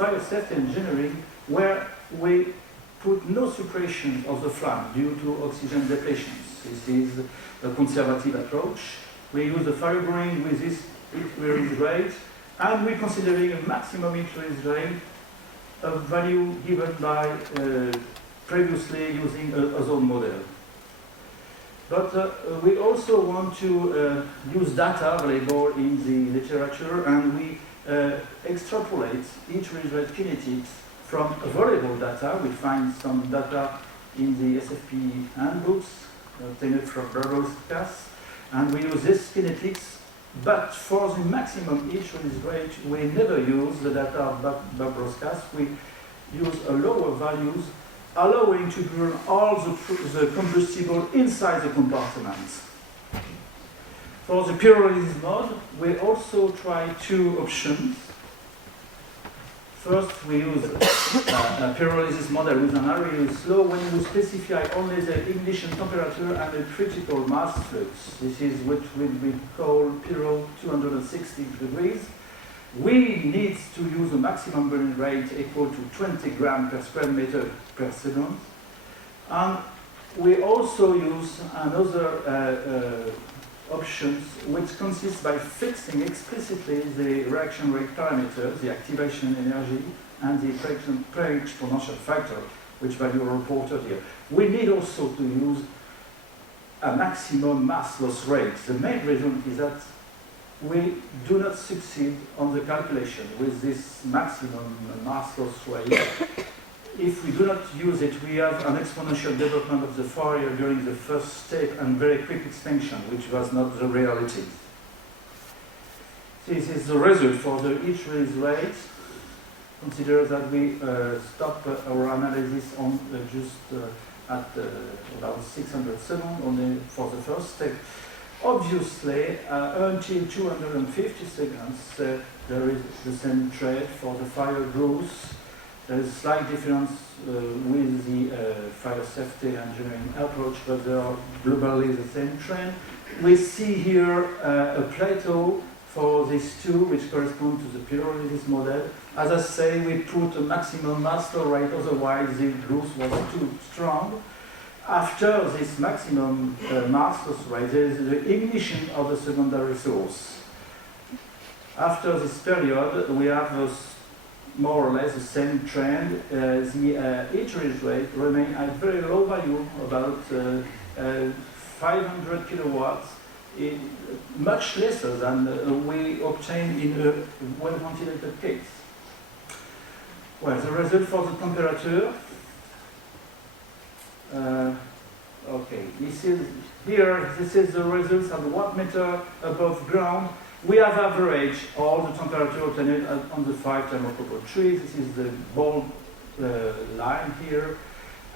fire safety engineering, where we put no suppression of the flame due to oxygen depletions. This is a conservative approach. We use the fire brewing with this heat release rate, and we're considering a maximum heat release rate, a value given by previously using a ozone model. But we also want to use data available in the literature, and we extrapolate heat release rate kinetics from available data. We find some data in the SFP handbooks obtained from Barbaros gas, and we use this kinetics, but for the maximum heat release rate, we never use the data of Barbaros gas. We use a lower values, allowing to burn all the combustible inside the compartment. For the pyrolysis mode, we also try two options. First, we use a pyrolysis model with an area slow when you specify only the ignition temperature and the critical mass flux. This is what we call pyro 260 degrees. We need to use a maximum burning rate equal to 20 grams per square meter per second. And we also use another options, which consists by fixing explicitly the reaction rate parameters, the activation energy, and the pre-exponential factor, which value are reported here. We need also to use a maximum mass loss rate. The main reason is that we do not succeed on the calculation with this maximum mass loss rate. If we do not use it, we have an exponential development of the fire during the first step and very quick extinction, which was not the reality. This is the result for the heat release rate. Consider that we stop our analysis on at about 600 seconds only for the first step. Obviously, until 250 seconds, there is the same trend for the fire growth. There is a slight difference with the fire safety engineering approach, but they are globally the same trend. We see here a plateau for these two, which correspond to the pyrolysis model. As I say, we put a maximum mass flow rate, otherwise the growth was too strong. After this maximum mass loss rate, there is the ignition of the secondary source. After this period, we have more or less the same trend. The heat release rate remains at very low value, about 500 kilowatts, much lesser than we obtained in a well-ventilated case. Well, the result for the temperature. Okay, this is the results at 1 meter above ground. We have averaged all the temperature obtained on the 5 thermocouple tree. This is the bold line here,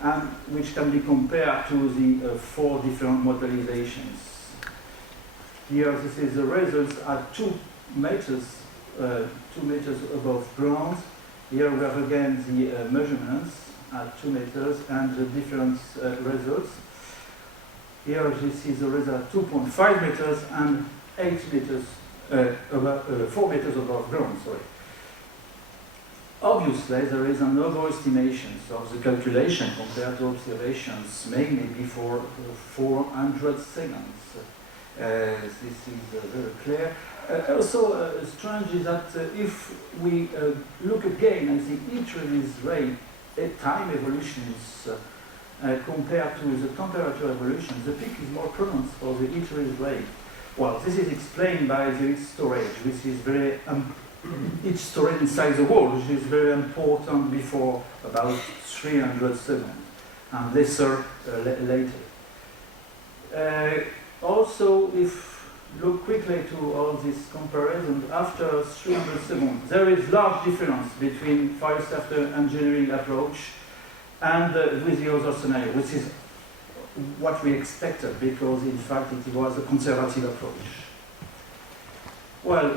and which can be compared to the 4 different modelizations. Here, this is the results at 2 meters above ground. Here we have again the measurements at 2 meters and the different results. Here this is the result at 2.5 meters and 8 meters, 4 meters above ground, sorry. Obviously, there is an overestimation of the calculation compared to observations, mainly before 400 seconds. This is very clear. Also, strange is that if we look again at the heat release rate at time evolutions compared to the temperature evolution, the peak is more pronounced for the heat release rate. Well, this is explained by the heat storage, which is very heat storage inside the wall, which is very important before about 300 seconds, and lesser later. Also, if look quickly to all this comparison, after 300 seconds, there is large difference between fire safety engineering approach and with the other scenario, which is what we expected, because in fact it was a conservative approach. Well,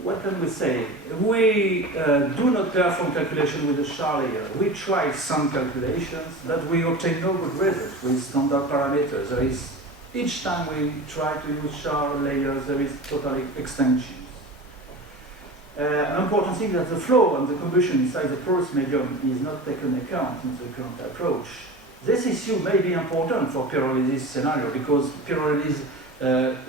what can we say? We do not perform calculation with the char layer. We tried some calculations, but we obtained no good results with standard parameters. There is, each time we try to use char layers, there is total extensions. An important thing is that the flow and the combustion inside the porous medium is not taken account in the current approach. This issue may be important for pyrolysis scenario because pyrolysis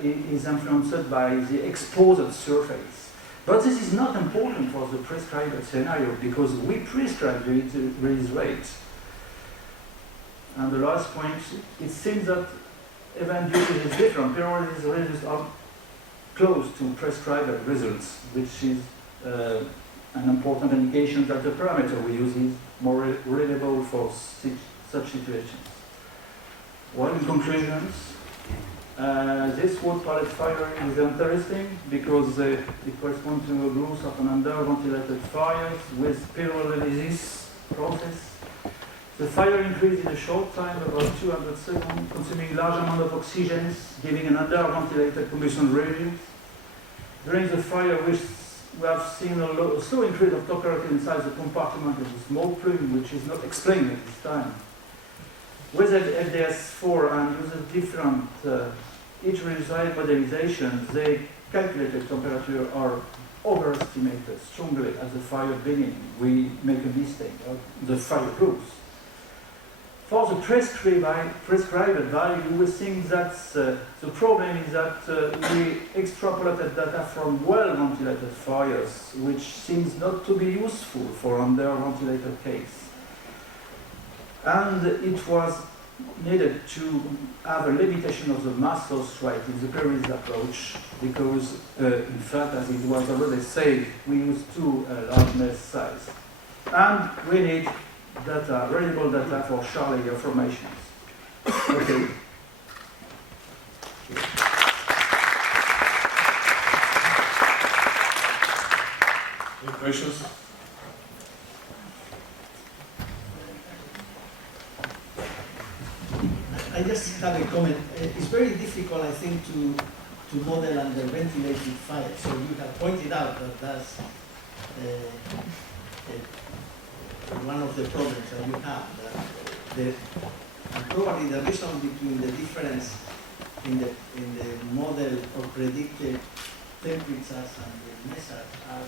is influenced by the exposed surface. But this is not important for the prescribed scenario because we prescribe the release rate. And the last point, it seems that event duty is different. Pyrolysis results are close to prescribed results, which is an important indication that the parameter we use is more reliable for such situations. Well, in conclusions, this wood pallet firing is interesting because it corresponds to a growth of an under-ventilated fires with pyrolysis process. The fire increased in a short time, about 200 seconds, consuming large amount of oxygen, giving an under-ventilated combustion regime. During the fire, we have seen a slow increase of temperature inside the compartment of the smoke plume, which is not explained at this time. With FDS4 and using different each result modelization, the calculated temperature are overestimated strongly at the fire beginning. We make a mistake, the fire grows. For the prescribed value, we think that the problem is that we extrapolated data from well-ventilated fires, which seems not to be useful for under-ventilated case. And it was needed to have a limitation of the mass source rate in the pyrolysis approach because, in fact, as it was already said, we use two large mass size. And we need data, reliable data for shower layer formations. Okay. Any questions? I just have a comment. It's very difficult, I think, to model under ventilated fire. So you have pointed out that that's one of the problems that you have. And probably the reason between the difference in the model or predicted temperatures and the measures are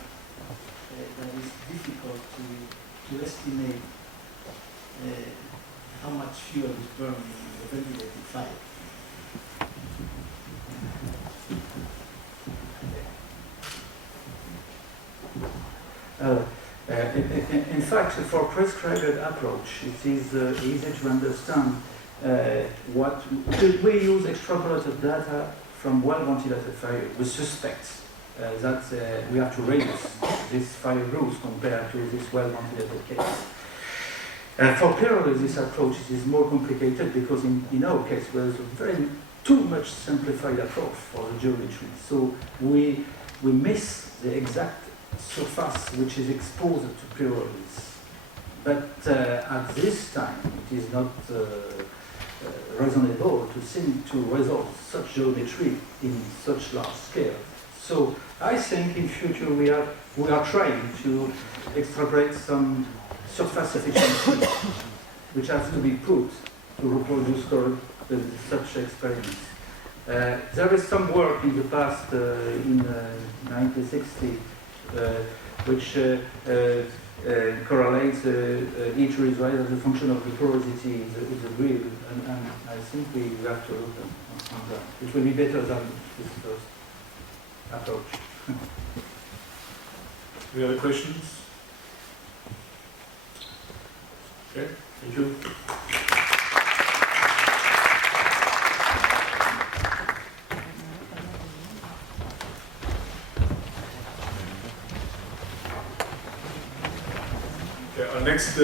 that it's difficult to estimate how much fuel is burned in the ventilated fire. In fact, for prescribed approach, it is easy to understand what we use extrapolated data from well-ventilated fire. We suspect that we have to reduce this fire growth compared to this well-ventilated case. For pyrolysis approach, it is more complicated because in our case, there is a very too much simplified approach for the geometry. So we miss the exact surface which is exposed to pyrolysis. But at this time, it is not reasonable to think to resolve such geometry in such large scale. So I think in future we are trying to extrapolate some surface efficiency which has to be put to reproduce such experiments. There is some work in the past, in 1960, which correlates each result as a function of the porosity in the grid, and I think we have to look on that. It will be better than this first approach. Any other questions? Okay, thank you. Okay, our next